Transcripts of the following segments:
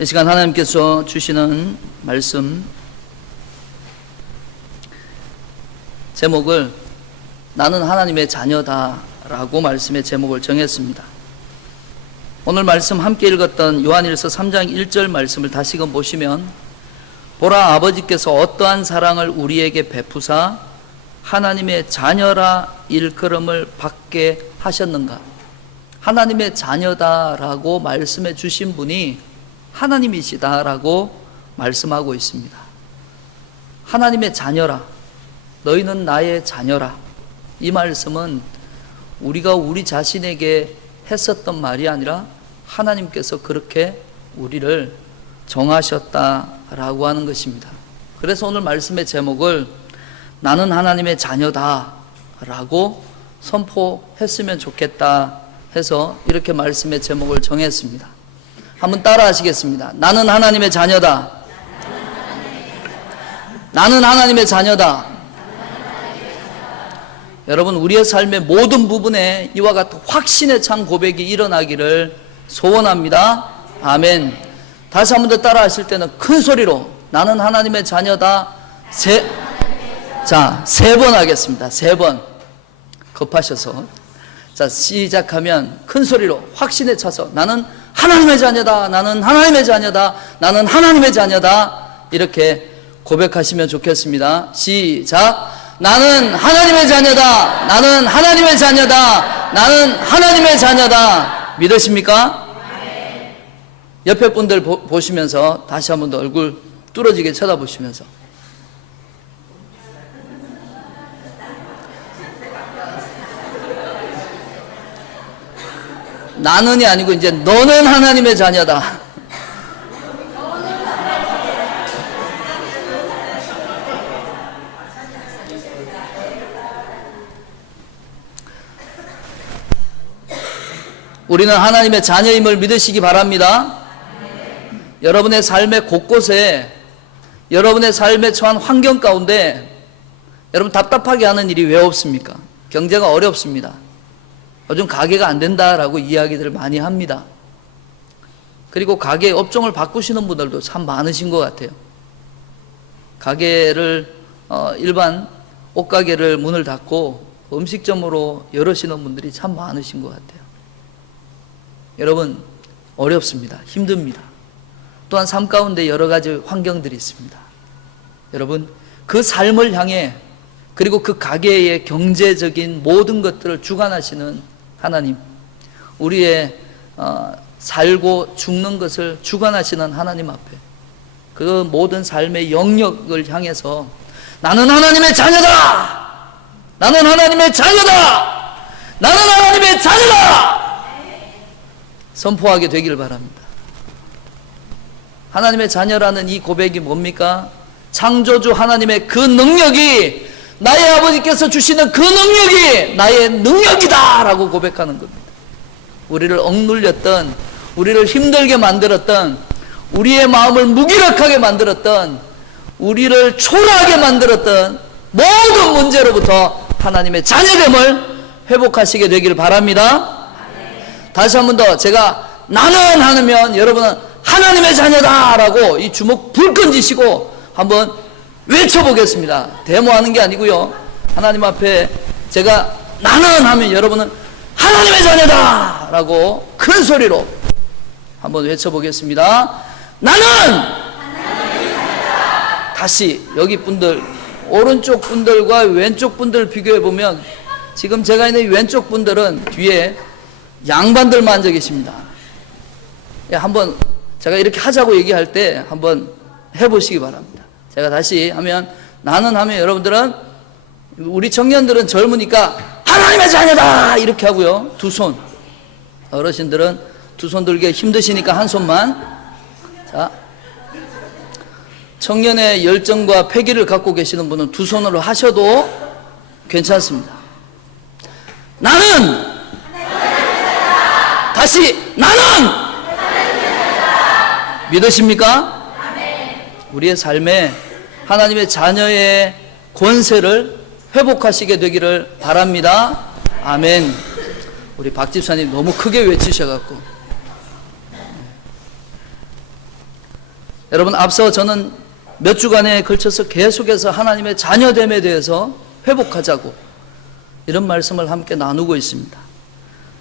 이 시간 하나님께서 주시는 말씀 제목을 나는 하나님의 자녀다 라고 말씀의 제목을 정했습니다. 오늘 말씀 함께 읽었던 요한일서 3장 1절 말씀을 다시금 보시면 보라 아버지께서 어떠한 사랑을 우리에게 베푸사 하나님의 자녀라 일컬음을 받게 하셨는가. 하나님의 자녀다라고 말씀해 주신 분이 하나님이시다라고 말씀하고 있습니다. 하나님의 자녀라, 너희는 나의 자녀라. 이 말씀은 우리가 우리 자신에게 했었던 말이 아니라 하나님께서 그렇게 우리를 정하셨다라고 하는 것입니다. 그래서 오늘 말씀의 제목을 나는 하나님의 자녀다 라고 선포했으면 좋겠다 해서 이렇게 말씀의 제목을 정했습니다. 한번 따라 하시겠습니다. 나는 하나님의 자녀다. 나는 하나님의 자녀다. 여러분, 우리의 삶의 모든 부분에 이와 같은 확신에 찬 고백이 일어나기를 소원합니다. 아멘. 다시 한 번 더 따라 하실 때는 큰 소리로 나는 하나님의 자녀다. 세 번 하겠습니다. 3번. 급하셔서. 자, 시작하면 큰 소리로 확신에 차서 나는 하나님의 자녀다. 나는 하나님의 자녀다. 나는 하나님의 자녀다. 이렇게 고백하시면 좋겠습니다. 시작. 나는 하나님의 자녀다. 나는 하나님의 자녀다. 나는 하나님의 자녀다. 믿으십니까? 옆에 분들 보시면서 다시 한 번 더 얼굴 뚫어지게 쳐다보시면서 나는이 아니고 이제 너는 하나님의 자녀다. 우리는 하나님의 자녀임을 믿으시기 바랍니다. 여러분의 삶의 곳곳에, 여러분의 삶에 처한 환경 가운데 여러분 답답하게 하는 일이 왜 없습니까? 경제가 어렵습니다. 요즘 가게가 안 된다라고 이야기들을 많이 합니다. 그리고 가게 업종을 바꾸시는 분들도 참 많으신 것 같아요. 가게를 일반 옷가게를 문을 닫고 음식점으로 열으시는 분들이 참 많으신 것 같아요. 여러분, 어렵습니다. 힘듭니다. 또한 삶 가운데 여러 가지 환경들이 있습니다. 여러분, 그 삶을 향해 그리고 그 가게의 경제적인 모든 것들을 주관하시는 하나님, 우리의 살고 죽는 것을 주관하시는 하나님 앞에 그 모든 삶의 영역을 향해서 나는 하나님의 자녀다! 나는 하나님의 자녀다! 나는 하나님의 자녀다! 선포하게 되기를 바랍니다. 하나님의 자녀라는 이 고백이 뭡니까? 창조주 하나님의 그 능력이, 나의 아버지께서 주시는 그 능력이 나의 능력이다 라고 고백하는 겁니다. 우리를 억눌렸던, 우리를 힘들게 만들었던, 우리의 마음을 무기력하게 만들었던, 우리를 초라하게 만들었던 모든 문제로부터 하나님의 자녀됨을 회복하시게 되기를 바랍니다. 다시 한 번 더 제가 나는 하면 여러분은 하나님의 자녀다 라고 이 주먹 불 끈지시고 한번 외쳐보겠습니다. 데모하는 게 아니고요. 하나님 앞에 제가 나는 하면 여러분은 하나님의 자녀다 라고 큰 소리로 한번 외쳐보겠습니다. 나는 하나님의 자녀다. 다시 여기 분들, 오른쪽 분들과 왼쪽 분들 비교해보면 지금 제가 있는 왼쪽 분들은 뒤에 양반들만 앉아 계십니다. 한번 제가 이렇게 하자고 얘기할 때 한번 해보시기 바랍니다. 제가 다시 하면 나는 하면 여러분들은, 우리 청년들은 젊으니까 하나님의 자녀다 이렇게 하고요. 두 손. 어르신들은 두 손 들기 힘드시니까 한 손만. 자, 청년의 열정과 패기를 갖고 계시는 분은 두 손으로 하셔도 괜찮습니다. 나는 다시 나는 믿으십니까? 우리의 삶에 하나님의 자녀의 권세를 회복하시게 되기를 바랍니다. 아멘. 우리 박 집사님 너무 크게 외치셔갖고 여러분, 앞서 저는 몇 주간에 걸쳐서 계속해서 하나님의 자녀됨에 대해서 회복하자고 이런 말씀을 함께 나누고 있습니다.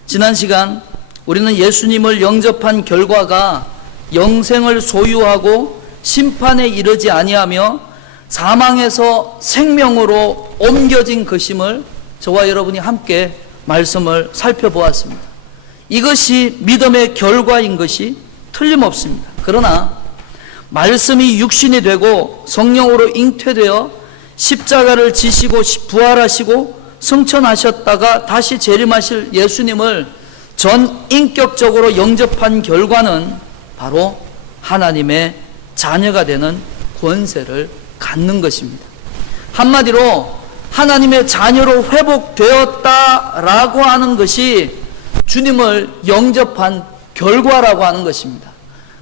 지난 시간 우리는 예수님을 영접한 결과가 영생을 소유하고 심판에 이르지 아니하며 사망에서 생명으로 옮겨진 것임을 저와 여러분이 함께 말씀을 살펴보았습니다. 이것이 믿음의 결과인 것이 틀림없습니다. 그러나 말씀이 육신이 되고 성령으로 잉태되어 십자가를 지시고 부활하시고 승천하셨다가 다시 재림하실 예수님을 전 인격적으로 영접한 결과는 바로 하나님의 자녀가 되는 권세를 갖는 것입니다. 한마디로 하나님의 자녀로 회복되었다라고 하는 것이 주님을 영접한 결과라고 하는 것입니다.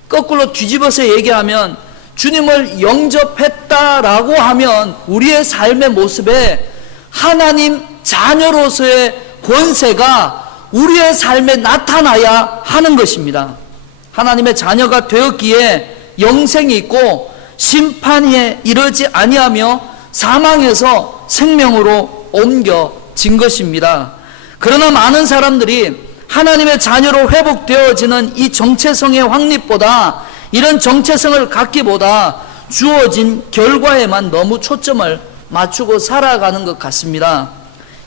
거꾸로 뒤집어서 얘기하면 주님을 영접했다라고 하면 우리의 삶의 모습에 하나님 자녀로서의 권세가 우리의 삶에 나타나야 하는 것입니다. 하나님의 자녀가 되었기에 영생이 있고 심판에 이르지 아니하며 사망에서 생명으로 옮겨진 것입니다. 그러나 많은 사람들이 하나님의 자녀로 회복되어지는 이 정체성의 확립보다 이런 정체성을 갖기보다 주어진 결과에만 너무 초점을 맞추고 살아가는 것 같습니다.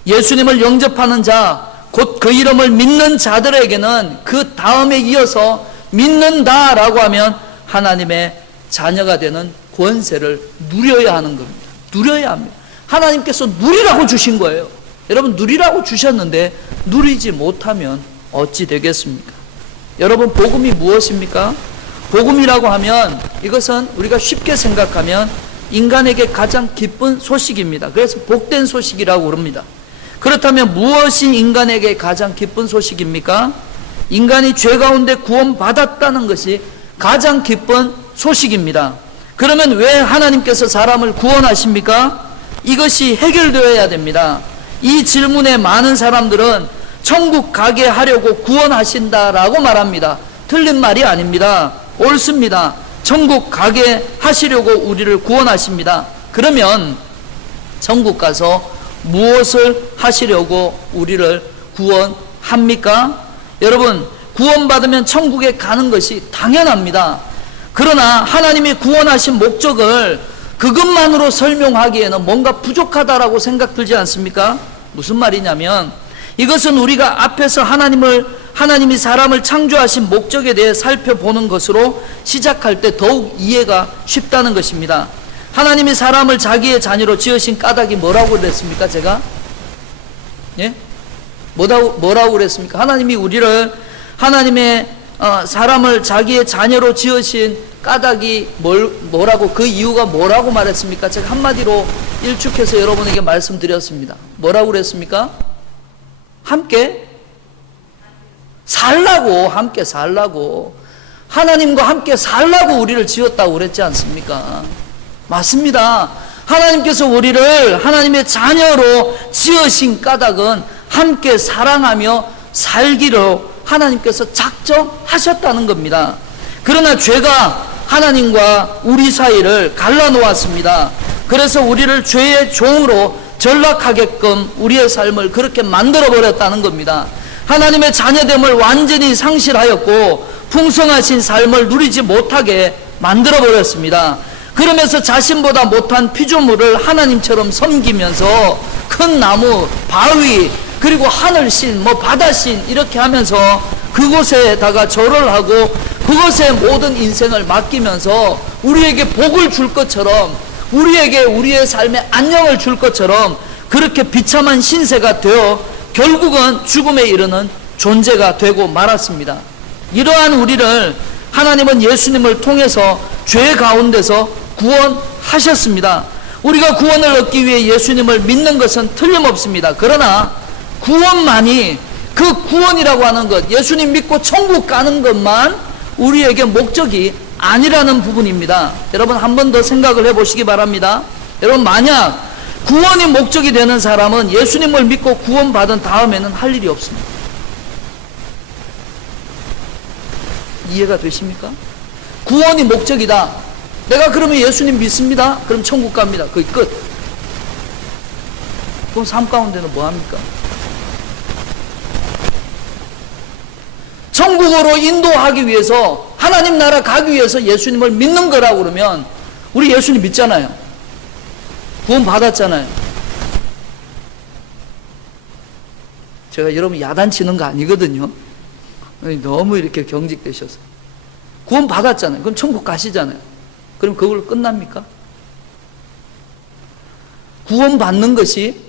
예수님을 영접하는 자, 곧 그 이름을 믿는 자들에게는 그 다음에 이어서 믿는다라고 하면 하나님의 자녀가 되는 권세를 누려야 하는 겁니다. 누려야 합니다. 하나님께서 누리라고 주신 거예요. 여러분, 누리라고 주셨는데 누리지 못하면 어찌 되겠습니까? 여러분, 복음이 무엇입니까? 복음이라고 하면 이것은 우리가 쉽게 생각하면 인간에게 가장 기쁜 소식입니다. 그래서 복된 소식이라고 그럽니다. 그렇다면 무엇이 인간에게 가장 기쁜 소식입니까? 인간이 죄 가운데 구원받았다는 것이 가장 기쁜 소식입니다. 그러면 왜 하나님께서 사람을 구원하십니까? 이것이 해결되어야 됩니다. 이 질문에 많은 사람들은 천국 가게 하려고 구원하신다라고 말합니다. 틀린 말이 아닙니다. 옳습니다. 천국 가게 하시려고 우리를 구원하십니다. 그러면 천국 가서 무엇을 하시려고 우리를 구원합니까? 여러분, 구원받으면 천국에 가는 것이 당연합니다. 그러나 하나님이 구원하신 목적을 그것만으로 설명하기에는 뭔가 부족하다라고 생각 들지 않습니까? 무슨 말이냐면 이것은 우리가 앞에서 하나님이 사람을 창조하신 목적에 대해 살펴보는 것으로 시작할 때 더욱 이해가 쉽다는 것입니다. 하나님이 사람을 자기의 자녀로 지으신 까닭이 뭐라고 그랬습니까? 제가? 예? 뭐라고 그랬습니까? 하나님이 하나님의 사람을 자기의 자녀로 지으신 까닭이 뭐라고, 그 이유가 뭐라고 말했습니까? 제가 한마디로 일축해서 여러분에게 말씀드렸습니다. 뭐라고 그랬습니까? 함께 살라고 하나님과 함께 살라고 우리를 지었다고 그랬지 않습니까? 맞습니다. 하나님께서 우리를 하나님의 자녀로 지으신 까닭은 함께 사랑하며 살기로 하나님께서 작정하셨다는 겁니다. 그러나 죄가 하나님과 우리 사이를 갈라놓았습니다. 그래서 우리를 죄의 종으로 전락하게끔 우리의 삶을 그렇게 만들어버렸다는 겁니다. 하나님의 자녀됨을 완전히 상실하였고 풍성하신 삶을 누리지 못하게 만들어버렸습니다. 그러면서 자신보다 못한 피조물을 하나님처럼 섬기면서 큰 나무, 바위, 그리고 하늘신, 바다신 이렇게 하면서 그곳에다가 절을 하고 그것에 모든 인생을 맡기면서 우리에게 복을 줄 것처럼, 우리에게 우리의 삶에 안녕을 줄 것처럼 그렇게 비참한 신세가 되어 결국은 죽음에 이르는 존재가 되고 말았습니다. 이러한 우리를 하나님은 예수님을 통해서 죄 가운데서 구원하셨습니다. 우리가 구원을 얻기 위해 예수님을 믿는 것은 틀림없습니다. 그러나 구원만이, 그 구원이라고 하는 것, 예수님 믿고 천국 가는 것만 우리에게 목적이 아니라는 부분입니다. 여러분, 한 번 더 생각을 해보시기 바랍니다. 여러분, 만약 구원이 목적이 되는 사람은 예수님을 믿고 구원받은 다음에는 할 일이 없습니다. 이해가 되십니까? 구원이 목적이다. 내가 그러면 예수님 믿습니다. 그럼 천국 갑니다. 거의 끝. 그럼 삶 가운데는 뭐합니까? 천국으로 인도하기 위해서, 하나님 나라 가기 위해서 예수님을 믿는 거라고 그러면 우리 예수님 믿잖아요. 구원 받았잖아요. 제가 여러분 야단치는 거 아니거든요. 너무 이렇게 경직되셔서. 구원 받았잖아요. 그럼 천국 가시잖아요. 그럼 그걸로 끝납니까? 구원 받는 것이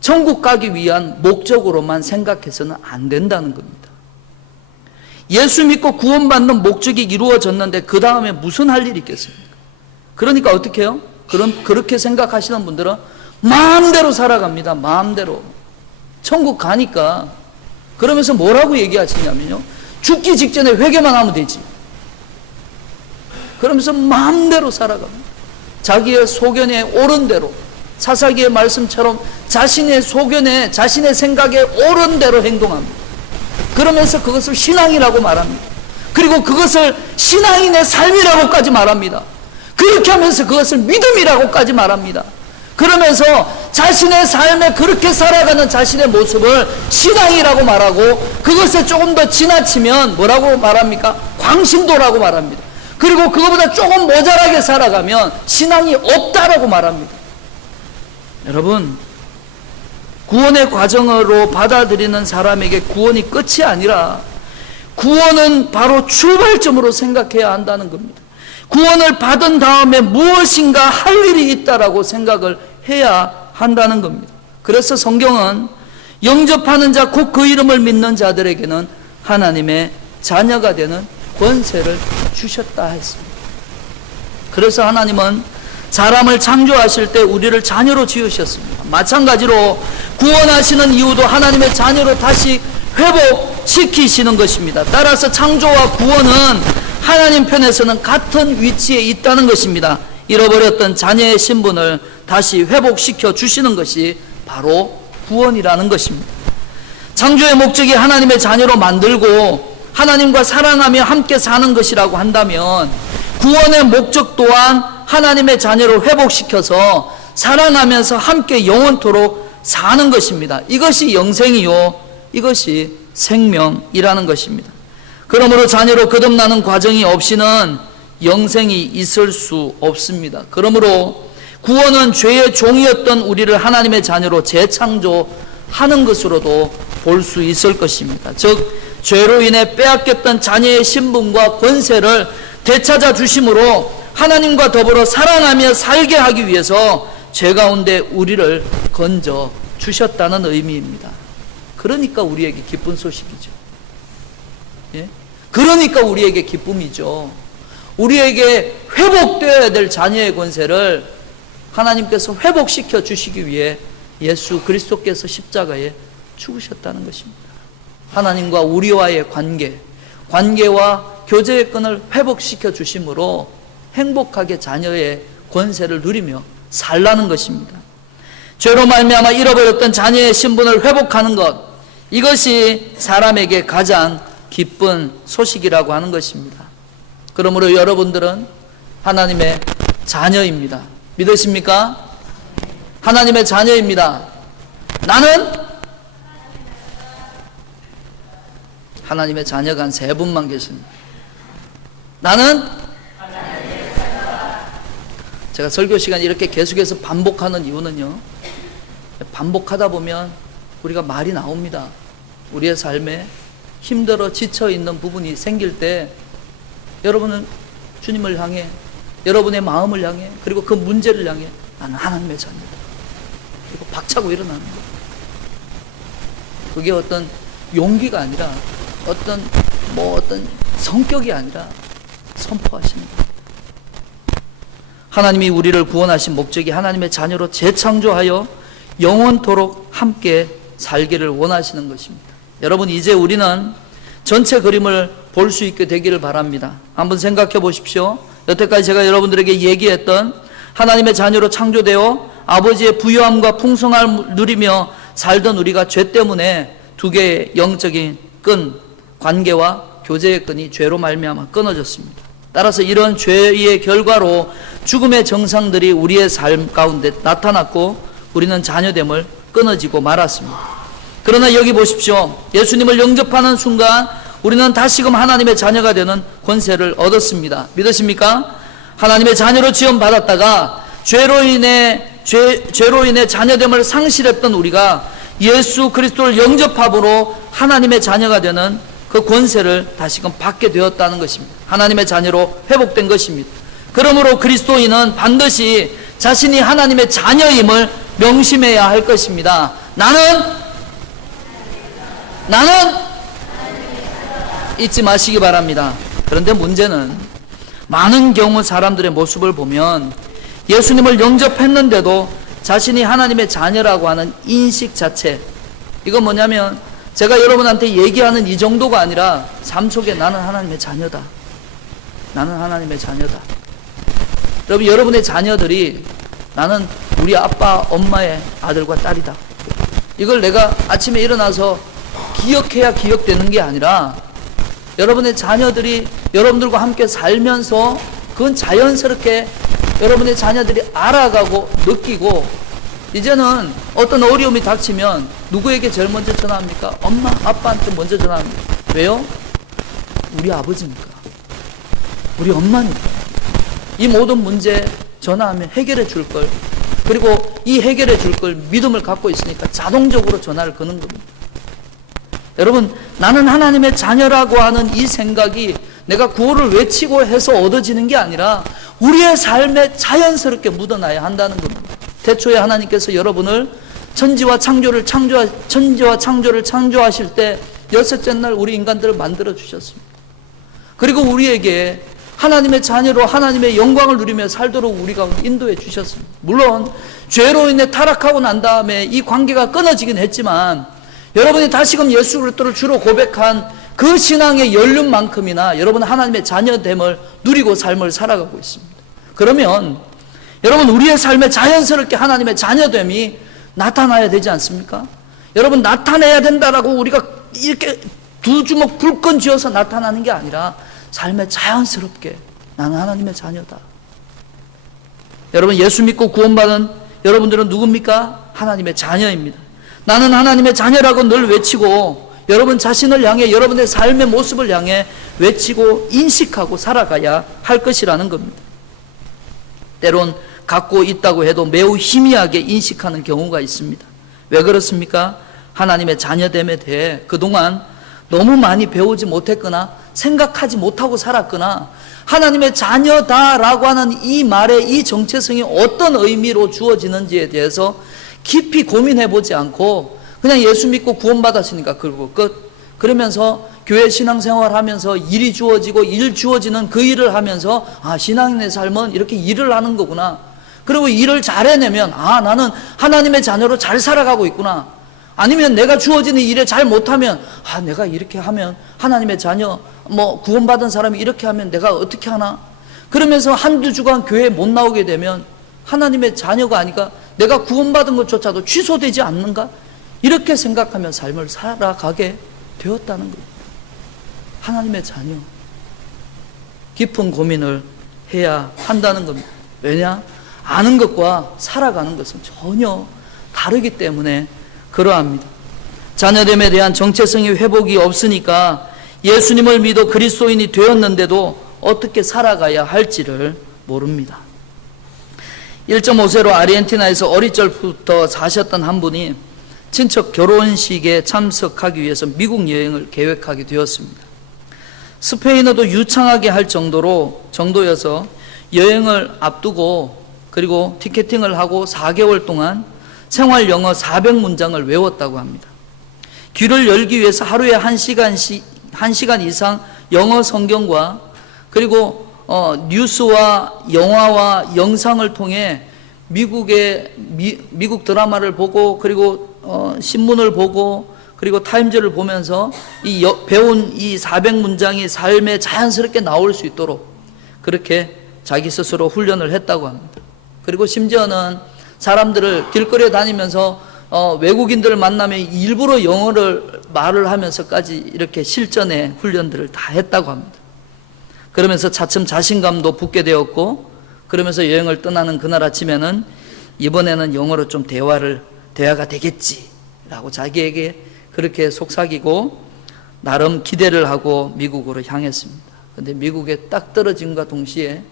천국 가기 위한 목적으로만 생각해서는 안 된다는 겁니다. 예수 믿고 구원받는 목적이 이루어졌는데 그 다음에 무슨 할 일이 있겠습니까? 그러니까 어떻게 해요? 그렇게 생각하시는 분들은 마음대로 살아갑니다. 마음대로. 천국 가니까. 그러면서 뭐라고 얘기하시냐면요, 죽기 직전에 회개만 하면 되지. 그러면서 마음대로 살아갑니다. 자기의 소견에 옳은 대로, 사사기의 말씀처럼 자신의 소견에, 자신의 생각에 옳은 대로 행동합니다. 그러면서 그것을 신앙이라고 말합니다. 그리고 그것을 신앙인의 삶이라고까지 말합니다. 그렇게 하면서 그것을 믿음이라고까지 말합니다. 그러면서 자신의 삶에 그렇게 살아가는 자신의 모습을 신앙이라고 말하고, 그것에 조금 더 지나치면 뭐라고 말합니까? 광신도라고 말합니다. 그리고 그거보다 조금 모자라게 살아가면 신앙이 없다라고 말합니다. 여러분, 구원의 과정으로 받아들이는 사람에게 구원이 끝이 아니라 구원은 바로 출발점으로 생각해야 한다는 겁니다. 구원을 받은 다음에 무엇인가 할 일이 있다라고 생각을 해야 한다는 겁니다. 그래서 성경은 영접하는 자, 곧 그 이름을 믿는 자들에게는 하나님의 자녀가 되는 권세를 주셨다 했습니다. 그래서 하나님은 사람을 창조하실 때 우리를 자녀로 지으셨습니다. 마찬가지로 구원하시는 이유도 하나님의 자녀로 다시 회복시키시는 것입니다. 따라서 창조와 구원은 하나님 편에서는 같은 위치에 있다는 것입니다. 잃어버렸던 자녀의 신분을 다시 회복시켜 주시는 것이 바로 구원이라는 것입니다. 창조의 목적이 하나님의 자녀로 만들고 하나님과 사랑하며 함께 사는 것이라고 한다면, 구원의 목적 또한 하나님의 자녀로 회복시켜서 사랑하면서 함께 영원토록 사는 것입니다. 이것이 영생이요, 이것이 생명이라는 것입니다. 그러므로 자녀로 거듭나는 과정이 없이는 영생이 있을 수 없습니다. 그러므로 구원은 죄의 종이었던 우리를 하나님의 자녀로 재창조하는 것으로도 볼 수 있을 것입니다. 즉, 죄로 인해 빼앗겼던 자녀의 신분과 권세를 되찾아 주심으로 하나님과 더불어 사랑하며 살게 하기 위해서 죄 가운데 우리를 건져 주셨다는 의미입니다. 그러니까 우리에게 기쁜 소식이죠. 예? 그러니까 우리에게 기쁨이죠. 우리에게 회복되어야 될 자녀의 권세를 하나님께서 회복시켜 주시기 위해 예수 그리스도께서 십자가에 죽으셨다는 것입니다. 하나님과 우리와의 관계와 교제의 끈을 회복시켜 주심으로 행복하게 자녀의 권세를 누리며 살라는 것입니다. 죄로 말미암아 잃어버렸던 자녀의 신분을 회복하는 것, 이것이 사람에게 가장 기쁜 소식이라고 하는 것입니다. 그러므로 여러분들은 하나님의 자녀입니다. 믿으십니까? 하나님의 자녀입니다. 나는 하나님의 자녀가 한 3분만 계십니다. 나는 제가 설교 시간에 이렇게 계속해서 반복하는 이유는요, 반복하다 보면 우리가 말이 나옵니다. 우리의 삶에 힘들어 지쳐있는 부분이 생길 때 여러분은 주님을 향해, 여러분의 마음을 향해, 그리고 그 문제를 향해 나는 하나님의 자녀다, 그리고 박차고 일어나는 거예요. 그게 어떤 용기가 아니라 어떤 성격이 아니라 선포하시는 거예요. 하나님이 우리를 구원하신 목적이 하나님의 자녀로 재창조하여 영원토록 함께 살기를 원하시는 것입니다. 여러분, 이제 우리는 전체 그림을 볼 수 있게 되기를 바랍니다. 한번 생각해 보십시오. 여태까지 제가 여러분들에게 얘기했던 하나님의 자녀로 창조되어 아버지의 부유함과 풍성함을 누리며 살던 우리가 죄 때문에 2개의 영적인 끈, 관계와 교제의 끈이 죄로 말미암아 끊어졌습니다. 따라서 이런 죄의 결과로 죽음의 정상들이 우리의 삶 가운데 나타났고 우리는 자녀됨을 끊어지고 말았습니다. 그러나 여기 보십시오. 예수님을 영접하는 순간 우리는 다시금 하나님의 자녀가 되는 권세를 얻었습니다. 믿으십니까? 하나님의 자녀로 지원받았다가 죄로 인해 자녀됨을 상실했던 우리가 예수 그리스도를 영접함으로 하나님의 자녀가 되는 그 권세를 다시금 받게 되었다는 것입니다. 하나님의 자녀로 회복된 것입니다. 그러므로 그리스도인은 반드시 자신이 하나님의 자녀임을 명심해야 할 것입니다. 나는 잊지 마시기 바랍니다. 그런데 문제는 많은 경우 사람들의 모습을 보면 예수님을 영접했는데도 자신이 하나님의 자녀라고 하는 인식 자체, 이건 뭐냐면 제가 여러분한테 얘기하는 이 정도가 아니라 삶 속에 나는 하나님의 자녀다. 나는 하나님의 자녀다. 여러분, 여러분의 자녀들이 나는 우리 아빠, 엄마의 아들과 딸이다. 이걸 내가 아침에 일어나서 기억해야 기억되는 게 아니라 여러분의 자녀들이 여러분들과 함께 살면서 그건 자연스럽게 여러분의 자녀들이 알아가고 느끼고 이제는 어떤 어려움이 닥치면 누구에게 제일 먼저 전화합니까? 엄마, 아빠한테 먼저 전화합니다. 왜요? 우리 아버지니까. 우리 엄마니까. 이 모든 문제 전화하면 해결해 줄 걸. 그리고 이 해결해 줄 걸 믿음을 갖고 있으니까 자동적으로 전화를 거는 겁니다. 여러분, 나는 하나님의 자녀라고 하는 이 생각이 내가 구호를 외치고 해서 얻어지는 게 아니라 우리의 삶에 자연스럽게 묻어나야 한다는 겁니다. 태초에 하나님께서 여러분을 천지와 창조를 창조하실 때 여섯째 날 우리 인간들을 만들어 주셨습니다. 그리고 우리에게 하나님의 자녀로 하나님의 영광을 누리며 살도록 우리가 인도해 주셨습니다. 물론 죄로 인해 타락하고 난 다음에 이 관계가 끊어지긴 했지만 여러분이 다시금 예수 그리스도를 주로 고백한 그 신앙의 연륜만큼이나 여러분은 하나님의 자녀됨을 누리고 삶을 살아가고 있습니다. 그러면 여러분, 우리의 삶에 자연스럽게 하나님의 자녀됨이 나타나야 되지 않습니까? 여러분, 나타내야 된다라고 우리가 이렇게 두 주먹 불끈 쥐어서 나타나는 게 아니라 삶에 자연스럽게 나는 하나님의 자녀다. 여러분, 예수 믿고 구원받은 여러분들은 누굽니까? 하나님의 자녀입니다. 나는 하나님의 자녀라고 늘 외치고 여러분 자신을 향해 여러분의 삶의 모습을 향해 외치고 인식하고 살아가야 할 것이라는 겁니다. 때론 갖고 있다고 해도 매우 희미하게 인식하는 경우가 있습니다. 왜 그렇습니까? 하나님의 자녀됨에 대해 그동안 너무 많이 배우지 못했거나 생각하지 못하고 살았거나 하나님의 자녀다라고 하는 이 말의 이 정체성이 어떤 의미로 주어지는지에 대해서 깊이 고민해보지 않고 그냥 예수 믿고 구원받았으니까 그러고 끝. 그러면서 교회 신앙생활 하면서 일이 주어지고 일 주어지는 그 일을 하면서 신앙인의 삶은 이렇게 일을 하는 거구나. 그리고 일을 잘 해내면 나는 하나님의 자녀로 잘 살아가고 있구나. 아니면 내가 주어지는 일에 잘 못하면 내가 이렇게 하면 하나님의 자녀 구원받은 사람이 이렇게 하면 내가 어떻게 하나. 그러면서 한두 주간 교회에 못 나오게 되면 하나님의 자녀가 아니까 내가 구원받은 것조차도 취소되지 않는가? 이렇게 생각하며 삶을 살아가게 되었다는 겁니다. 하나님의 자녀. 깊은 고민을 해야 한다는 겁니다. 왜냐? 아는 것과 살아가는 것은 전혀 다르기 때문에 그러합니다. 자녀됨에 대한 정체성의 회복이 없으니까 예수님을 믿어 그리스도인이 되었는데도 어떻게 살아가야 할지를 모릅니다. 1.5세로 아르헨티나에서 어릴 적부터 사셨던 한 분이 친척 결혼식에 참석하기 위해서 미국 여행을 계획하게 되었습니다. 스페인어도 유창하게 할 정도여서 여행을 앞두고 그리고 티켓팅을 하고 4개월 동안 생활 영어 400문장을 외웠다고 합니다. 귀를 열기 위해서 하루에 1시간 이상 영어 성경과 그리고 뉴스와 영화와 영상을 통해 미국 드라마를 보고 그리고 신문을 보고 그리고 타임즈를 보면서 배운 이 400문장이 삶에 자연스럽게 나올 수 있도록 그렇게 자기 스스로 훈련을 했다고 합니다. 그리고 심지어는 사람들을 길거리에 다니면서 외국인들을 만나면 일부러 영어를 말을 하면서까지 이렇게 실전의 훈련들을 다 했다고 합니다. 그러면서 차츰 자신감도 붙게 되었고, 그러면서 여행을 떠나는 그날 아침에는 이번에는 영어로 좀 대화가 되겠지라고 자기에게 그렇게 속삭이고 나름 기대를 하고 미국으로 향했습니다. 그런데 미국에 딱 떨어짐과 동시에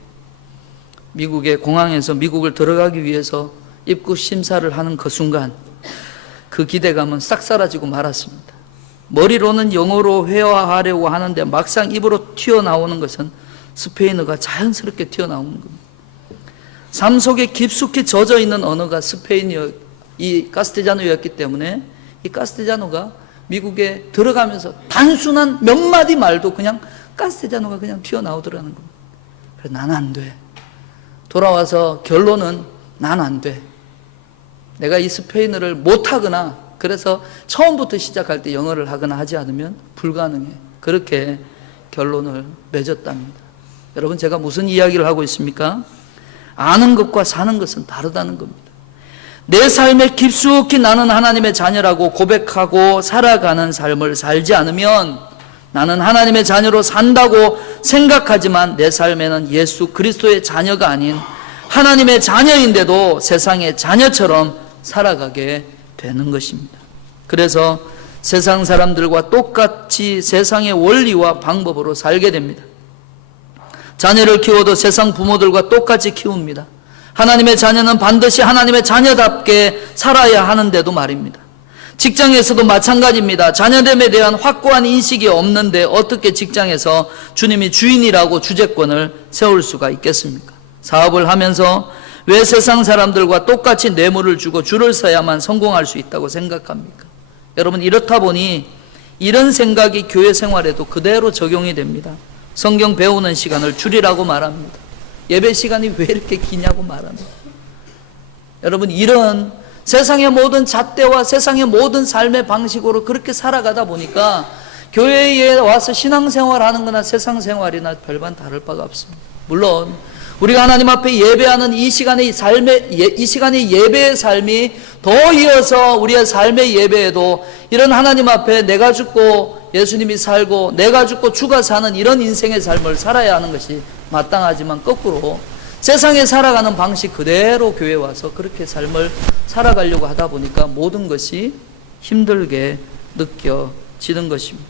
미국의 공항에서 미국을 들어가기 위해서 입국 심사를 하는 그 순간 그 기대감은 싹 사라지고 말았습니다. 머리로는 영어로 회화하려고 하는데 막상 입으로 튀어나오는 것은 스페인어가 자연스럽게 튀어나오는 겁니다. 삶 속에 깊숙이 젖어 있는 언어가 스페인어, 이 카스텔자노였기 때문에 이 카스텔자노가 미국에 들어가면서 단순한 몇 마디 말도 그냥 카스텔자노가 그냥 튀어나오더라는 겁니다. 그래서 난 안 돼. 돌아와서 결론은 난 안 돼. 내가 이 스페인어를 못하거나 그래서 처음부터 시작할 때 영어를 하거나 하지 않으면 불가능해. 그렇게 결론을 맺었답니다. 여러분, 제가 무슨 이야기를 하고 있습니까? 아는 것과 사는 것은 다르다는 겁니다. 내 삶에 깊숙이 나는 하나님의 자녀라고 고백하고 살아가는 삶을 살지 않으면 나는 하나님의 자녀로 산다고 생각하지만 내 삶에는 예수 그리스도의 자녀가 아닌 하나님의 자녀인데도 세상의 자녀처럼 살아가게 되는 것입니다. 그래서 세상 사람들과 똑같이 세상의 원리와 방법으로 살게 됩니다. 자녀를 키워도 세상 부모들과 똑같이 키웁니다. 하나님의 자녀는 반드시 하나님의 자녀답게 살아야 하는데도 말입니다. 직장에서도 마찬가지입니다. 자녀됨에 대한 확고한 인식이 없는데 어떻게 직장에서 주님이 주인이라고 주재권을 세울 수가 있겠습니까? 사업을 하면서 왜 세상 사람들과 똑같이 뇌물을 주고 줄을 서야만 성공할 수 있다고 생각합니까? 여러분, 이렇다 보니 이런 생각이 교회 생활에도 그대로 적용이 됩니다. 성경 배우는 시간을 줄이라고 말합니다. 예배 시간이 왜 이렇게 기냐고 말합니다. 여러분, 이런 세상의 모든 잣대와 세상의 모든 삶의 방식으로 그렇게 살아가다 보니까 교회에 와서 신앙생활하는 거나 세상 생활이나 별반 다를 바가 없습니다. 물론 우리가 하나님 앞에 예배하는 이 시간의 예배의 삶이 더 이어서 우리의 삶의 예배에도 이런 하나님 앞에 내가 죽고 예수님이 살고 내가 죽고 주가 사는 이런 인생의 삶을 살아야 하는 것이 마땅하지만 거꾸로 세상에 살아가는 방식 그대로 교회에 와서 그렇게 삶을 살아가려고 하다 보니까 모든 것이 힘들게 느껴지는 것입니다.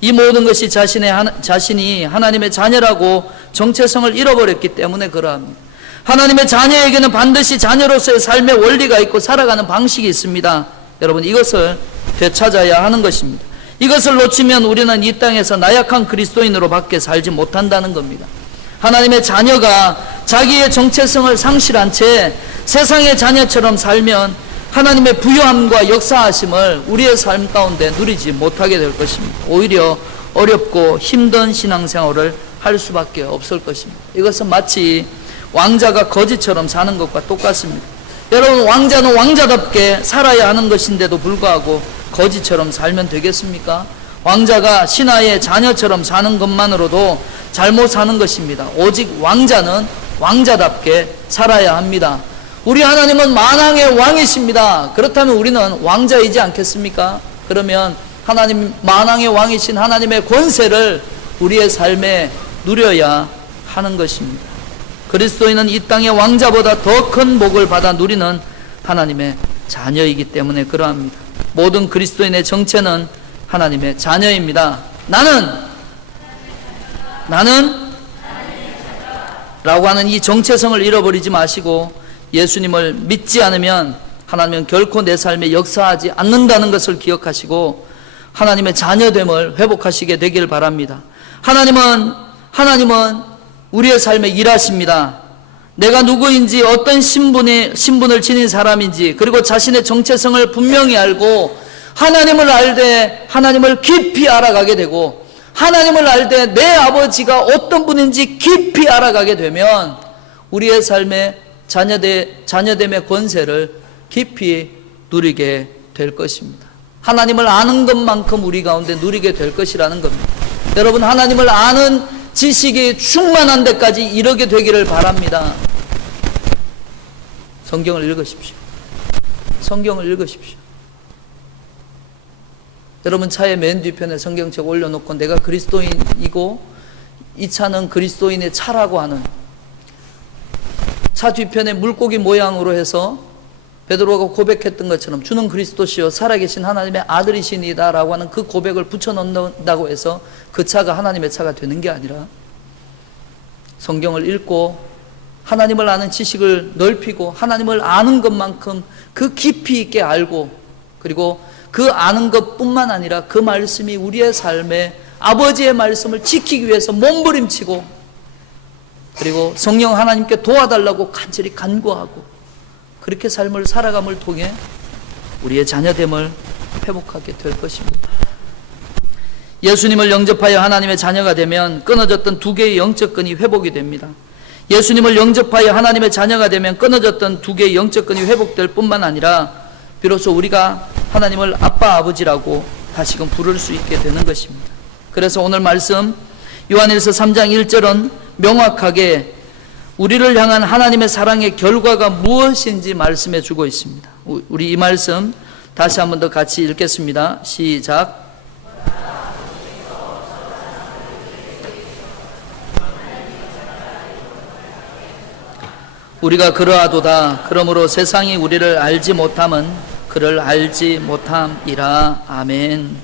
이 모든 것이 자신이 하나님의 자녀라고 정체성을 잃어버렸기 때문에 그러합니다. 하나님의 자녀에게는 반드시 자녀로서의 삶의 원리가 있고 살아가는 방식이 있습니다. 여러분, 이것을 되찾아야 하는 것입니다. 이것을 놓치면 우리는 이 땅에서 나약한 그리스도인으로 밖에 살지 못한다는 겁니다. 하나님의 자녀가 자기의 정체성을 상실한 채 세상의 자녀처럼 살면 하나님의 부요함과 역사하심을 우리의 삶 가운데 누리지 못하게 될 것입니다. 오히려 어렵고 힘든 신앙생활을 할 수밖에 없을 것입니다. 이것은 마치 왕자가 거지처럼 사는 것과 똑같습니다. 여러분, 왕자는 왕자답게 살아야 하는 것인데도 불구하고 거지처럼 살면 되겠습니까? 왕자가 신하의 자녀처럼 사는 것만으로도 잘못 사는 것입니다. 오직 왕자는 왕자답게 살아야 합니다. 우리 하나님은 만왕의 왕이십니다. 그렇다면 우리는 왕자이지 않겠습니까? 그러면 하나님, 만왕의 왕이신 하나님의 권세를 우리의 삶에 누려야 하는 것입니다. 그리스도인은 이 땅의 왕자보다 더 큰 복을 받아 누리는 하나님의 자녀이기 때문에 그러합니다. 모든 그리스도인의 정체는 하나님의 자녀입니다. 나는 라고 하는 이 정체성을 잃어버리지 마시고 예수님을 믿지 않으면 하나님은 결코 내 삶에 역사하지 않는다는 것을 기억하시고 하나님의 자녀됨을 회복하시게 되길 바랍니다. 하나님은 우리의 삶에 일하십니다. 내가 누구인지 어떤 신분을 지닌 사람인지 그리고 자신의 정체성을 분명히 알고 하나님을 알되 하나님을 깊이 알아가게 되고 하나님을 알되 내 아버지가 어떤 분인지 깊이 알아가게 되면 우리의 삶에 자녀됨의 권세를 깊이 누리게 될 것입니다. 하나님을 아는 것만큼 우리 가운데 누리게 될 것이라는 겁니다. 여러분, 하나님을 아는 지식이 충만한 데까지 이르게 되기를 바랍니다. 성경을 읽으십시오. 성경을 읽으십시오. 여러분, 차의 맨 뒤편에 성경책 올려놓고 내가 그리스도인이고 이 차는 그리스도인의 차라고 하는, 차 뒤편에 물고기 모양으로 해서 베드로가 고백했던 것처럼 주는 그리스도시요 살아계신 하나님의 아들이시니다 라고 하는 그 고백을 붙여놓는다고 해서 그 차가 하나님의 차가 되는 게 아니라, 성경을 읽고 하나님을 아는 지식을 넓히고 하나님을 아는 것만큼 그 깊이 있게 알고, 그리고 그 아는 것뿐만 아니라 그 말씀이 우리의 삶에 아버지의 말씀을 지키기 위해서 몸부림치고, 그리고 성령 하나님께 도와달라고 간절히 간구하고, 그렇게 삶을 살아감을 통해 우리의 자녀됨을 회복하게 될 것입니다. 예수님을 영접하여 하나님의 자녀가 되면 끊어졌던 두 개의 영적 끈이 회복이 됩니다. 예수님을 영접하여 하나님의 자녀가 되면 끊어졌던 두 개의 영적 끈이 회복될 뿐만 아니라 비로소 우리가 하나님을 아빠 아버지라고 다시금 부를 수 있게 되는 것입니다. 그래서 오늘 말씀 요한일서 3장 1절은 명확하게 우리를 향한 하나님의 사랑의 결과가 무엇인지 말씀해 주고 있습니다. 우리 이 말씀 다시 한 번 더 같이 읽겠습니다. 시작. 우리가 그러하도다. 그러므로 세상이 우리를 알지 못함은 그를 알지 못함이라. 아멘.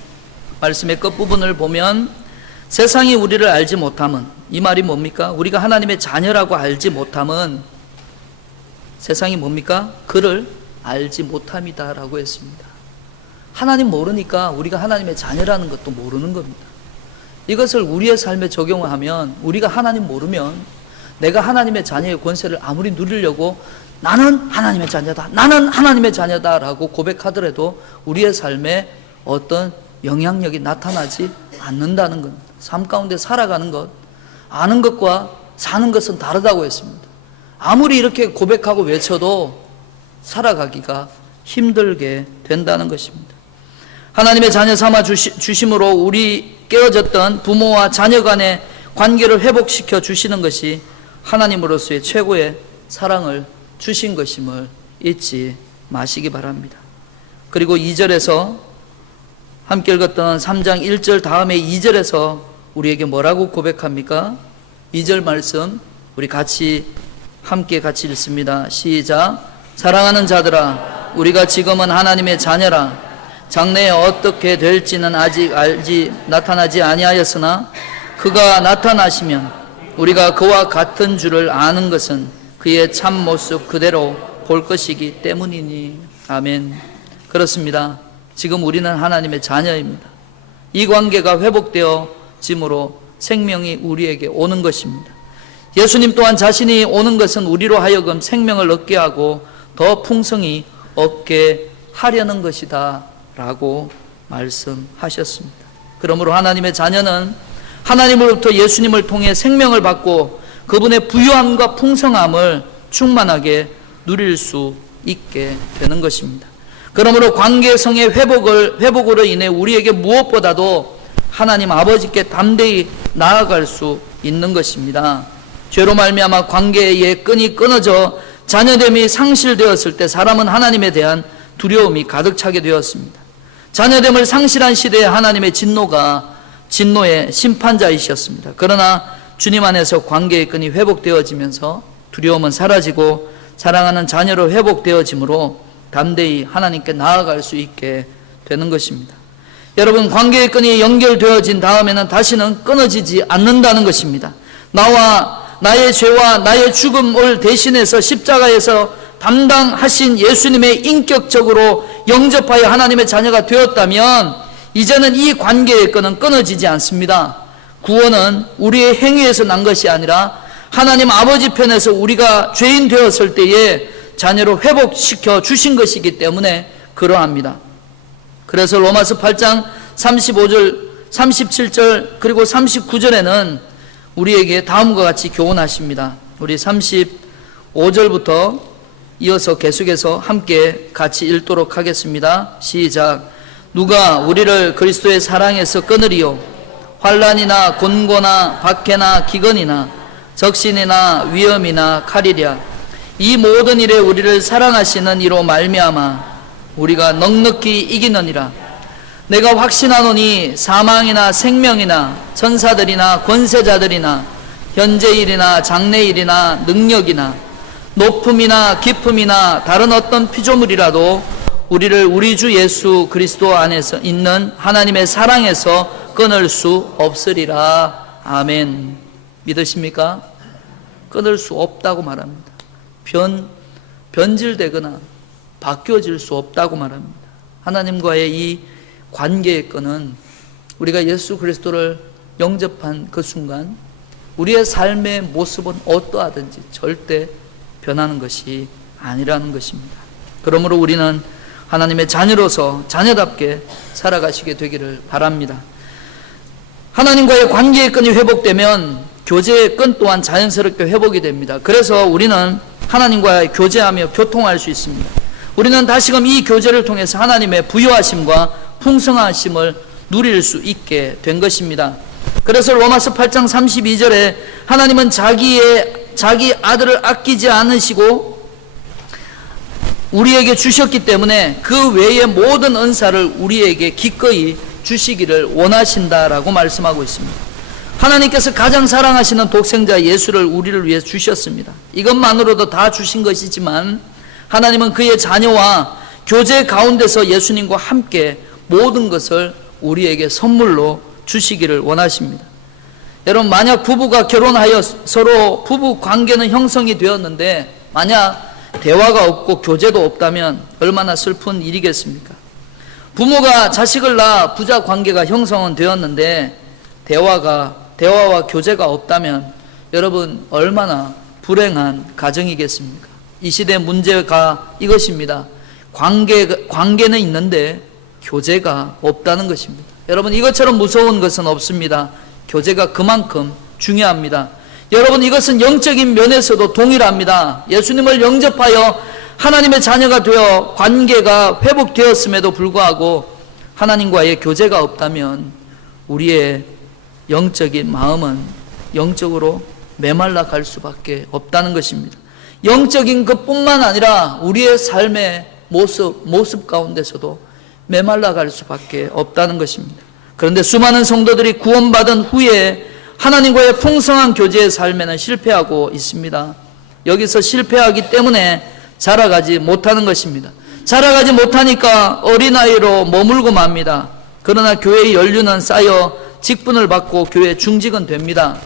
말씀의 끝부분을 보면 세상이 우리를 알지 못함은, 이 말이 뭡니까? 우리가 하나님의 자녀라고 알지 못함은 세상이 뭡니까? 그를 알지 못함이다 라고 했습니다. 하나님 모르니까 우리가 하나님의 자녀라는 것도 모르는 겁니다. 이것을 우리의 삶에 적용하면, 우리가 하나님 모르면 내가 하나님의 자녀의 권세를 아무리 누리려고 나는 하나님의 자녀다, 나는 하나님의 자녀다 라고 고백하더라도 우리의 삶에 어떤 영향력이 나타나지 않는다는 겁니다. 삶 가운데 살아가는 것, 아는 것과 사는 것은 다르다고 했습니다. 아무리 이렇게 고백하고 외쳐도 살아가기가 힘들게 된다는 것입니다. 하나님의 자녀 삼아 주심으로 우리 깨어졌던 부모와 자녀 간의 관계를 회복시켜 주시는 것이 하나님으로서의 최고의 사랑을 주신 것임을 잊지 마시기 바랍니다. 그리고 2절에서 함께 읽었던 3장 1절 다음에 2절에서 우리에게 뭐라고 고백합니까? 2절 말씀 우리 함께 같이 읽습니다. 시작. 사랑하는 자들아, 우리가 지금은 하나님의 자녀라. 장래에 어떻게 될지는 아직 나타나지 아니하였으나 그가 나타나시면 우리가 그와 같은 줄을 아는 것은 그의 참모습 그대로 볼 것이기 때문이니. 아멘. 그렇습니다. 지금 우리는 하나님의 자녀입니다. 이 관계가 회복되어짐으로 생명이 우리에게 오는 것입니다. 예수님 또한 자신이 오는 것은 우리로 하여금 생명을 얻게 하고 더 풍성히 얻게 하려는 것이다 라고 말씀하셨습니다. 그러므로 하나님의 자녀는 하나님으로부터 예수님을 통해 생명을 받고 그분의 부유함과 풍성함을 충만하게 누릴 수 있게 되는 것입니다. 그러므로 관계성의 회복으로 인해 우리에게 무엇보다도 하나님 아버지께 담대히 나아갈 수 있는 것입니다. 죄로 말미암아 관계의 끈이 끊어져 자녀됨이 상실되었을 때 사람은 하나님에 대한 두려움이 가득 차게 되었습니다. 자녀됨을 상실한 시대에 하나님의 진노의 심판자이셨습니다. 그러나 주님 안에서 관계의 끈이 회복되어지면서 두려움은 사라지고 사랑하는 자녀로 회복되어지므로 담대히 하나님께 나아갈 수 있게 되는 것입니다. 여러분, 관계의 끈이 연결되어진 다음에는 다시는 끊어지지 않는다는 것입니다. 나의 죄와 나의 죽음을 대신해서 십자가에서 담당하신 예수님의 인격적으로 영접하여 하나님의 자녀가 되었다면 이제는 이 관계의 끈은 끊어지지 않습니다. 구원은 우리의 행위에서 난 것이 아니라 하나님 아버지 편에서 우리가 죄인 되었을 때에 자녀로 회복시켜 주신 것이기 때문에 그러합니다. 그래서 로마서 8장 35절, 37절 그리고 39절에는 우리에게 다음과 같이 교훈하십니다. 우리 35절부터 이어서 계속해서 함께 같이 읽도록 하겠습니다. 시작. 누가 우리를 그리스도의 사랑에서 끊으리요? 환난이나 곤고나 박해나 기근이나 적신이나 위험이나 칼이랴. 이 모든 일에 우리를 사랑하시는 이로 말미암아 우리가 넉넉히 이기느니라. 내가 확신하노니 사망이나 생명이나 천사들이나 권세자들이나 현재일이나 장래일이나 능력이나 높음이나 깊음이나 다른 어떤 피조물이라도 우리를 우리 주 예수 그리스도 안에서 있는 하나님의 사랑에서 끊을 수 없으리라. 아멘. 믿으십니까? 끊을 수 없다고 말합니다. 변질되거나 바뀌어질 수 없다고 말합니다. 하나님과의 이 관계의 끈은 우리가 예수 그리스도를 영접한 그 순간 우리의 삶의 모습은 어떠하든지 절대 변하는 것이 아니라는 것입니다. 그러므로 우리는 하나님의 자녀로서 자녀답게 살아가시게 되기를 바랍니다. 하나님과의 관계의 끈이 회복되면 교제의 끈 또한 자연스럽게 회복이 됩니다. 그래서 우리는 하나님과 교제하며 교통할 수 있습니다. 우리는 다시금 이 교제를 통해서 하나님의 부유하심과 풍성하심을 누릴 수 있게 된 것입니다. 그래서 로마서 8장 32절에 하나님은 자기 아들을 아끼지 않으시고 우리에게 주셨기 때문에 그 외의 모든 은사를 우리에게 기꺼이 주시기를 원하신다라고 말씀하고 있습니다. 하나님께서 가장 사랑하시는 독생자 예수를 우리를 위해 주셨습니다. 이것만으로도 다 주신 것이지만 하나님은 그의 자녀와 교제 가운데서 예수님과 함께 모든 것을 우리에게 선물로 주시기를 원하십니다. 여러분, 만약 부부가 결혼하여 서로 부부 관계는 형성이 되었는데 만약 대화가 없고 교제도 없다면 얼마나 슬픈 일이겠습니까? 부모가 자식을 낳아 부자 관계가 형성은 되었는데 대화와 교제가 없다면 여러분 얼마나 불행한 가정이겠습니까? 이 시대의 문제가 이것입니다. 관계는 있는데 교제가 없다는 것입니다. 여러분, 이것처럼 무서운 것은 없습니다. 교제가 그만큼 중요합니다. 여러분, 이것은 영적인 면에서도 동일합니다. 예수님을 영접하여 하나님의 자녀가 되어 관계가 회복되었음에도 불구하고 하나님과의 교제가 없다면 우리의 영적인 마음은 영적으로 메말라 갈 수밖에 없다는 것입니다. 영적인 것뿐만 아니라 우리의 삶의 모습 가운데서도 메말라 갈 수밖에 없다는 것입니다. 그런데 수많은 성도들이 구원받은 후에 하나님과의 풍성한 교제의 삶에는 실패하고 있습니다. 여기서 실패하기 때문에 자라가지 못하는 것입니다. 자라가지 못하니까 어린아이로 머물고 맙니다. 그러나 교회의 연륜은 쌓여 직분을 받고 교회 중직은 됩니다.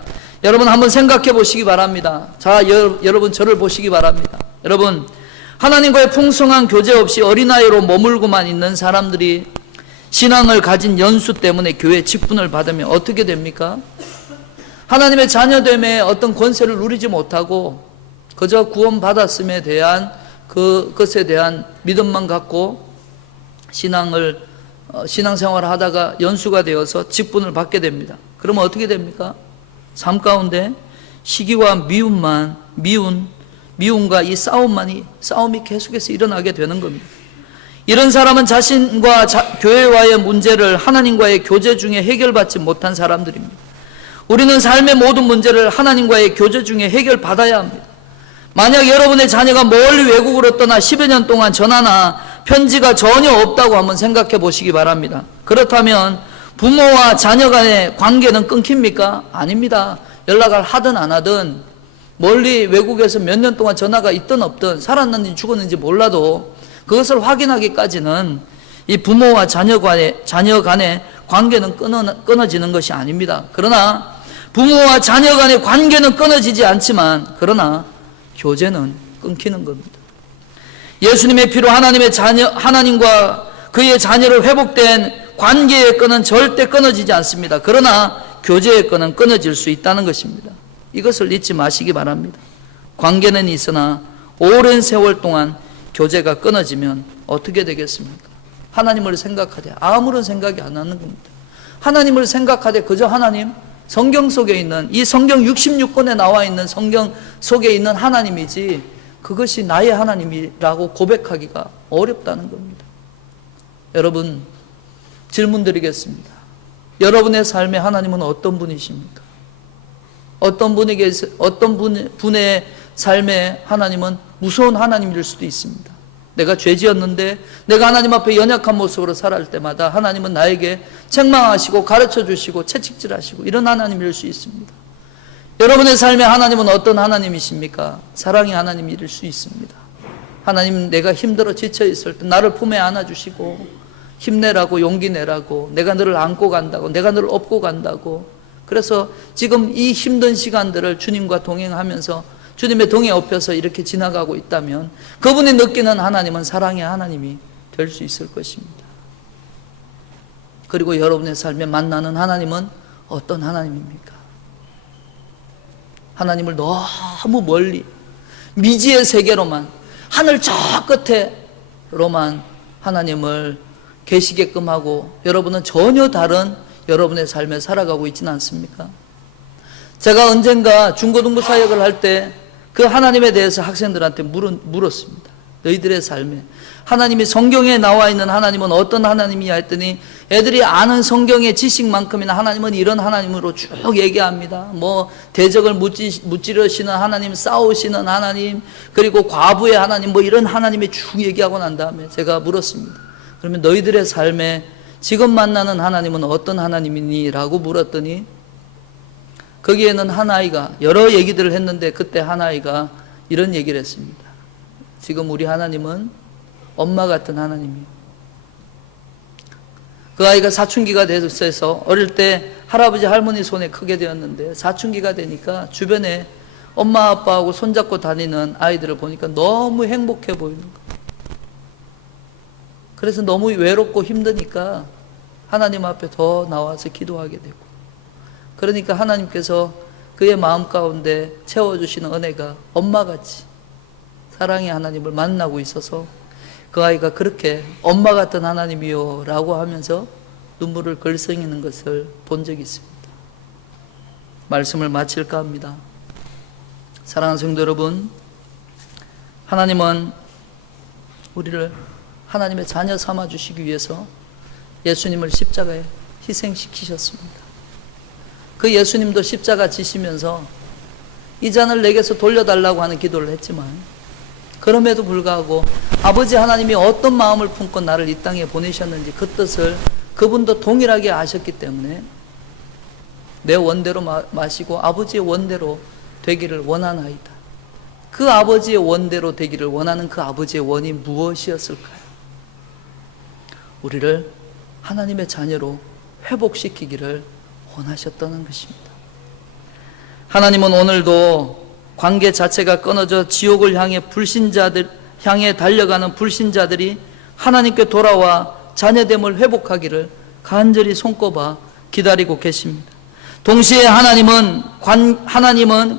여러분, 한번 생각해 보시기 바랍니다. 자, 여러분 저를 보시기 바랍니다. 여러분, 하나님과의 풍성한 교제 없이 어린아이로 머물고만 있는 사람들이 신앙을 가진 연수 때문에 교회 직분을 받으면 어떻게 됩니까? 하나님의 자녀됨에 어떤 권세를 누리지 못하고 그저 구원받았음에 대한 그것에 대한 믿음만 갖고 신앙생활을 하다가 연수가 되어서 직분을 받게 됩니다. 그러면 어떻게 됩니까? 삶 가운데 시기와 미움과 이 싸움이 계속해서 일어나게 되는 겁니다. 이런 사람은 자신과 교회와의 문제를 하나님과의 교제 중에 해결받지 못한 사람들입니다. 우리는 삶의 모든 문제를 하나님과의 교제 중에 해결받아야 합니다. 만약 여러분의 자녀가 멀리 외국으로 떠나 10여 년 동안 전화나 편지가 전혀 없다고 한번 생각해 보시기 바랍니다. 그렇다면 부모와 자녀 간의 관계는 끊깁니까? 아닙니다. 연락을 하든 안 하든 멀리 외국에서 몇 년 동안 전화가 있든 없든 살았는지 죽었는지 몰라도 그것을 확인하기까지는 이 부모와 자녀 간의 관계는 끊어지는 것이 아닙니다. 그러나 부모와 자녀 간의 관계는 끊어지지 않지만 그러나 교제는 끊기는 겁니다. 예수님의 피로 하나님과 그의 자녀를 회복된 관계의 끈은 절대 끊어지지 않습니다. 그러나 교제의 끈은 끊어질 수 있다는 것입니다. 이것을 잊지 마시기 바랍니다. 관계는 있으나 오랜 세월 동안 교제가 끊어지면 어떻게 되겠습니까? 하나님을 생각하되 아무런 생각이 안 나는 겁니다. 하나님을 생각하되 그저 하나님, 성경 속에 있는 이 성경 66권에 나와 있는 성경 속에 있는 하나님이지 그것이 나의 하나님이라고 고백하기가 어렵다는 겁니다. 여러분, 질문 드리겠습니다. 여러분의 삶의 하나님은 어떤 분이십니까? 어떤 분의 삶의 하나님은 무서운 하나님일 수도 있습니다. 내가 죄지었는데 내가 하나님 앞에 연약한 모습으로 살아갈 때마다 하나님은 나에게 책망하시고 가르쳐 주시고 채찍질하시고 이런 하나님일 수 있습니다. 여러분의 삶에 하나님은 어떤 하나님이십니까? 사랑의 하나님일 수 있습니다. 하나님, 내가 힘들어 지쳐 있을 때 나를 품에 안아주시고 힘내라고, 용기 내라고, 내가 너를 안고 간다고, 내가 너를 업고 간다고. 그래서 지금 이 힘든 시간들을 주님과 동행하면서 주님의 동에 업혀서 이렇게 지나가고 있다면 그분이 느끼는 하나님은 사랑의 하나님이 될 수 있을 것입니다. 그리고 여러분의 삶에 만나는 하나님은 어떤 하나님입니까? 하나님을 너무 멀리 미지의 세계로만, 하늘 저 끝에로만 하나님을 계시게끔 하고 여러분은 전혀 다른 여러분의 삶에 살아가고 있지는 않습니까? 제가 언젠가 중고등부 사역을 할 때 그 하나님에 대해서 학생들한테 물었습니다. 너희들의 삶에 하나님이 성경에 나와 있는 하나님은 어떤 하나님이냐 했더니 애들이 아는 성경의 지식만큼이나 하나님은 이런 하나님으로 쭉 얘기합니다. 뭐 대적을 무찌르시는 하나님, 싸우시는 하나님, 그리고 과부의 하나님, 뭐 이런 하나님이 쭉 얘기하고 난 다음에 제가 물었습니다. 그러면 너희들의 삶에 지금 만나는 하나님은 어떤 하나님이니? 라고 물었더니 거기에는 한 아이가 여러 얘기들을 했는데 그때 한 아이가 이런 얘기를 했습니다. 지금 우리 하나님은 엄마 같은 하나님이에요. 그 아이가 사춘기가 돼서 어릴 때 할아버지 할머니 손에 크게 되었는데 사춘기가 되니까 주변에 엄마 아빠하고 손잡고 다니는 아이들을 보니까 너무 행복해 보이는 거예요. 그래서 너무 외롭고 힘드니까 하나님 앞에 더 나와서 기도하게 되고, 그러니까 하나님께서 그의 마음 가운데 채워주시는 은혜가 엄마같이 사랑의 하나님을 만나고 있어서 그 아이가 그렇게 엄마 같은 하나님이요 라고 하면서 눈물을 글썽이는 것을 본 적이 있습니다. 말씀을 마칠까 합니다. 사랑하는 성도 여러분, 하나님은 우리를 하나님의 자녀 삼아주시기 위해서 예수님을 십자가에 희생시키셨습니다. 그 예수님도 십자가 지시면서 이 잔을 내게서 돌려달라고 하는 기도를 했지만 그럼에도 불구하고 아버지 하나님이 어떤 마음을 품고 나를 이 땅에 보내셨는지 그 뜻을 그분도 동일하게 아셨기 때문에 내 원대로 마시고 아버지의 원대로 되기를 원하나이다. 그 아버지의 원대로 되기를 원하는 그 아버지의 원이 무엇이었을까요? 우리를 하나님의 자녀로 회복시키기를 원하셨다는 것입니다. 하나님은 오늘도 관계 자체가 끊어져 지옥을 향해 달려가는 불신자들이 하나님께 돌아와 자녀됨을 회복하기를 간절히 손꼽아 기다리고 계십니다. 동시에 하나님은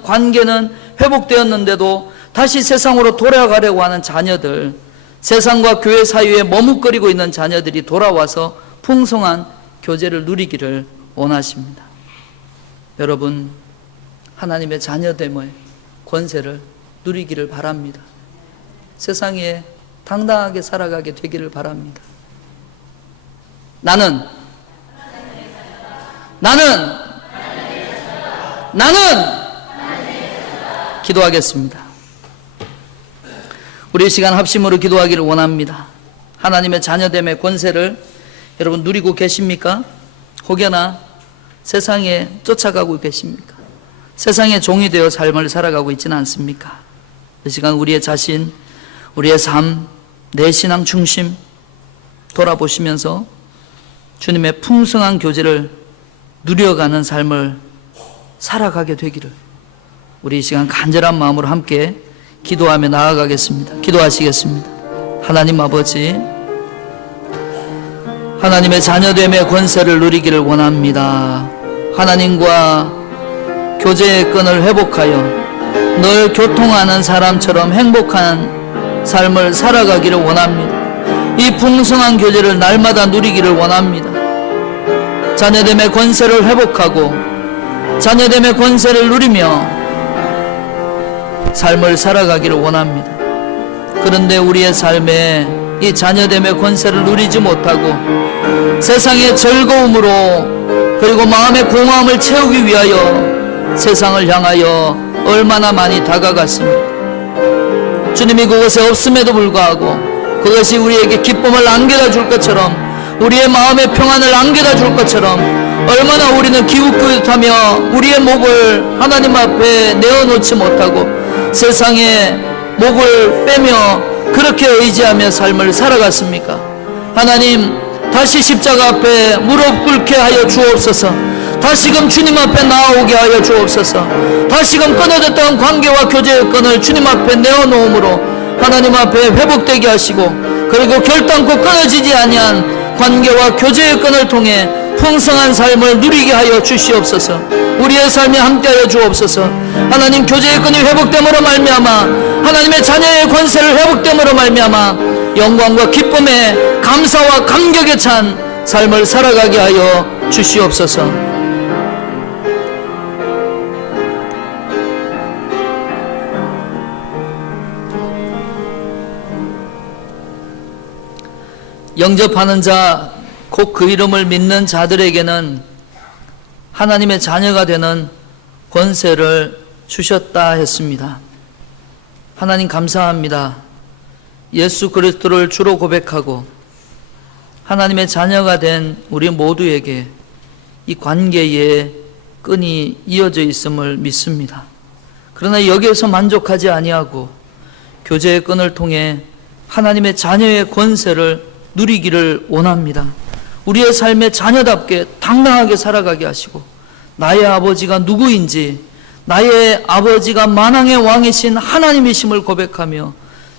관계는 회복되었는데도 다시 세상으로 돌아가려고 하는 자녀들, 세상과 교회 사이에 머뭇거리고 있는 자녀들이 돌아와서 풍성한 교제를 누리기를 원하십니다. 여러분, 하나님의 자녀됨의 권세를 누리기를 바랍니다. 세상에 당당하게 살아가게 되기를 바랍니다. 나는 기도하겠습니다. 우리 이 시간 합심으로 기도하기를 원합니다. 하나님의 자녀됨의 권세를 여러분 누리고 계십니까? 혹여나 세상에 쫓아가고 계십니까? 세상의 종이 되어 삶을 살아가고 있지는 않습니까? 이 시간 우리의 자신, 우리의 삶, 내 신앙 중심 돌아보시면서 주님의 풍성한 교제를 누려가는 삶을 살아가게 되기를 우리 이 시간 간절한 마음으로 함께 기도하며 나아가겠습니다. 기도하시겠습니다. 하나님 아버지, 하나님의 자녀됨의 권세를 누리기를 원합니다. 하나님과 교제의 끈을 회복하여 늘 교통하는 사람처럼 행복한 삶을 살아가기를 원합니다. 이 풍성한 교제를 날마다 누리기를 원합니다. 자녀됨의 권세를 회복하고 자녀됨의 권세를 누리며 삶을 살아가기를 원합니다. 그런데 우리의 삶에 이 자녀됨의 권세를 누리지 못하고 세상의 즐거움으로 그리고 마음의 공허함을 채우기 위하여 세상을 향하여 얼마나 많이 다가갔습니까? 주님이 그곳에 없음에도 불구하고 그것이 우리에게 기쁨을 안겨다 줄 것처럼, 우리의 마음의 평안을 안겨다 줄 것처럼, 얼마나 우리는 기웃기웃하며 우리의 목을 하나님 앞에 내어놓지 못하고 세상에 목을 빼며 그렇게 의지하며 삶을 살아갔습니까? 하나님, 다시 십자가 앞에 무릎 꿇게 하여 주옵소서. 다시금 주님 앞에 나아오게 하여 주옵소서. 다시금 끊어졌던 관계와 교제의 끈을 주님 앞에 내어놓음으로 하나님 앞에 회복되게 하시고, 그리고 결단코 끊어지지 아니한 관계와 교제의 끈을 통해 풍성한 삶을 누리게 하여 주시옵소서. 우리의 삶에 함께하여 주옵소서. 하나님, 교제의 끈이 회복됨으로 말미암아 하나님의 자녀의 권세를 회복됨으로 말미암아 영광과 기쁨에 감사와 감격에 찬 삶을 살아가게 하여 주시옵소서. 영접하는 자, 곧 그 이름을 믿는 자들에게는 하나님의 자녀가 되는 권세를 주셨다 했습니다. 하나님 감사합니다. 예수 그리스도를 주로 고백하고 하나님의 자녀가 된 우리 모두에게 이 관계에 끈이 이어져 있음을 믿습니다. 그러나 여기에서 만족하지 아니하고 교제의 끈을 통해 하나님의 자녀의 권세를 누리기를 원합니다. 우리의 삶의 자녀답게 당당하게 살아가게 하시고, 나의 아버지가 누구인지, 나의 아버지가 만왕의 왕이신 하나님이심을 고백하며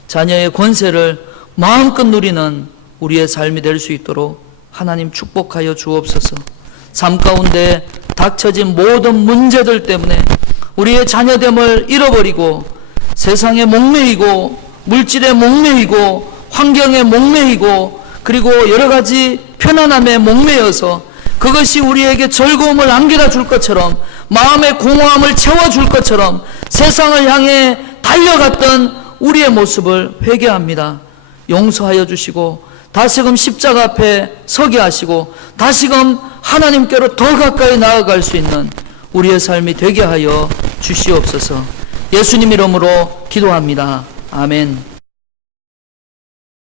자녀의 권세를 마음껏 누리는 우리의 삶이 될 수 있도록 하나님 축복하여 주옵소서. 삶 가운데 닥쳐진 모든 문제들 때문에 우리의 자녀됨을 잃어버리고 세상에 목매이고 물질에 목매이고 환경에 목매이고 그리고 여러 가지 편안함에 목매여서 그것이 우리에게 즐거움을 안겨다 줄 것처럼, 마음의 공허함을 채워줄 것처럼 세상을 향해 달려갔던 우리의 모습을 회개합니다. 용서하여 주시고 다시금 십자가 앞에 서게 하시고 다시금 하나님께로 더 가까이 나아갈 수 있는 우리의 삶이 되게 하여 주시옵소서. 예수님 이름으로 기도합니다. 아멘.